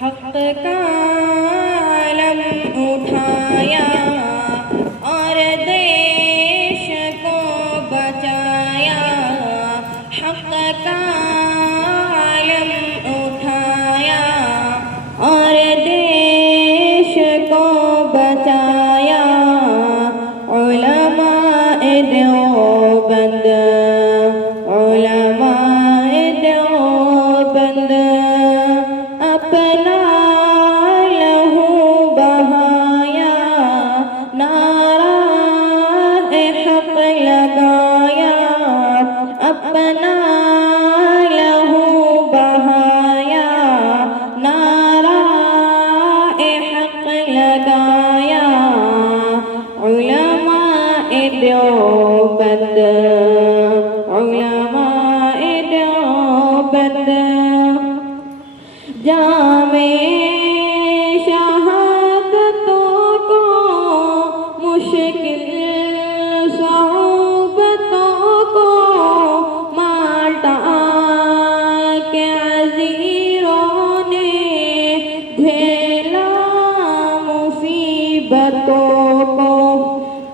हक का आलम उठाया और देश को बचाया। हक का आलम उठाया और देश को बचाया। उलमाए देवबंद, उलमाए देवबंद अपना लहू बहाया। नारे हक लगाया, अपना लहू बहाया। नारे हक लगाया। उलमाए देवबंद, उलमाए देवबंद जामे शहादतों को मुश्किल सोबतों को माटा के अज़ीरों ने झेला मुसीबतों को।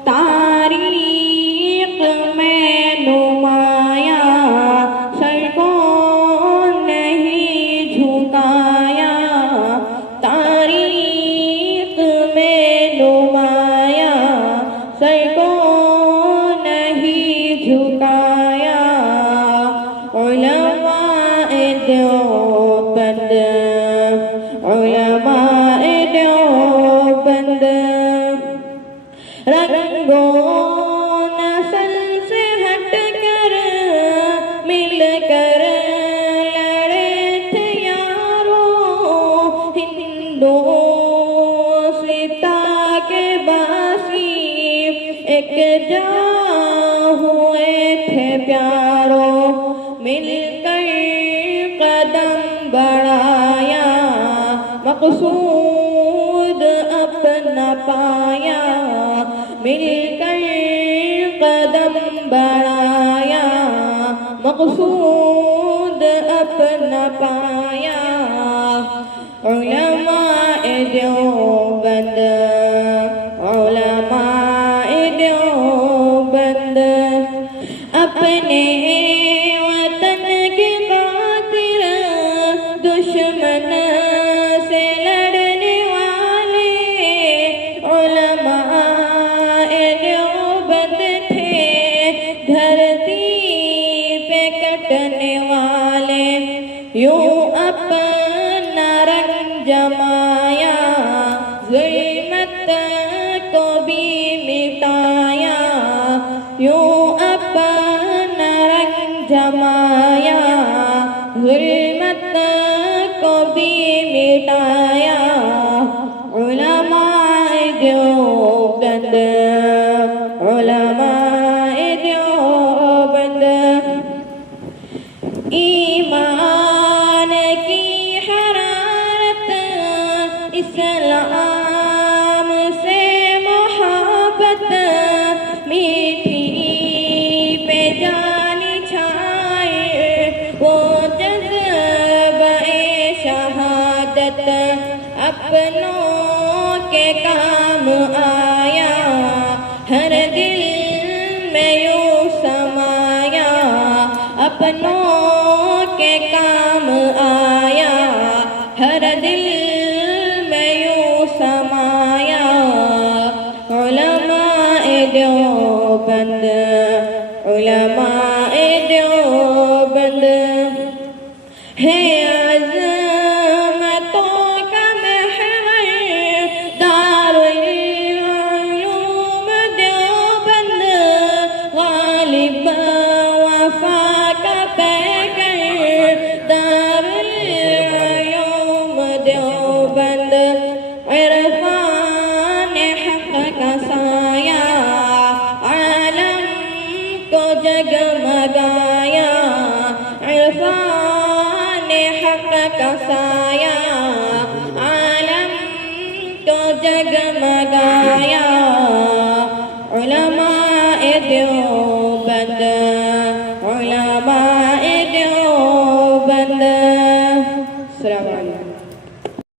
तारीख में नुमाया सर को नहीं झुकाया। तारीख में नुमाया सर को नहीं झुकाया। उलमाए देवबंद, उलमाए देवबंद रंगों नस्ल से हटकर मिलकर लड़े थे यारों। हिंदोस्तां के बासी एक जा हुए थे प्यारों। मिलकर कदम बढ़ाया, मकसूद अपना पाया। मिलकर कदम बढ़ाया, मकसूद अपना पाया। उलमाए देवबंद, उलमाए देवबंद अपने वतन के खातिर दुश्मन से लड़ने वाले। उलमाए देवबंद थे धरती पे कटने वाले। यूं अपना रंग जमाया, ज़ुल्मत को भी मिटाया। यूं अपना रंग जमाया, ज़ुल्मत को भी मिटाया। उलमाए देवबंद, उलमाए देवबंद ईमान की हरारत, इस्लाम से मोहब्बत मीठी पे जानी छाए। वो जज़्बे शहादत अपनों के काम आया। हर दिल में यूं समाया, अपनों के काम आया। हर दिल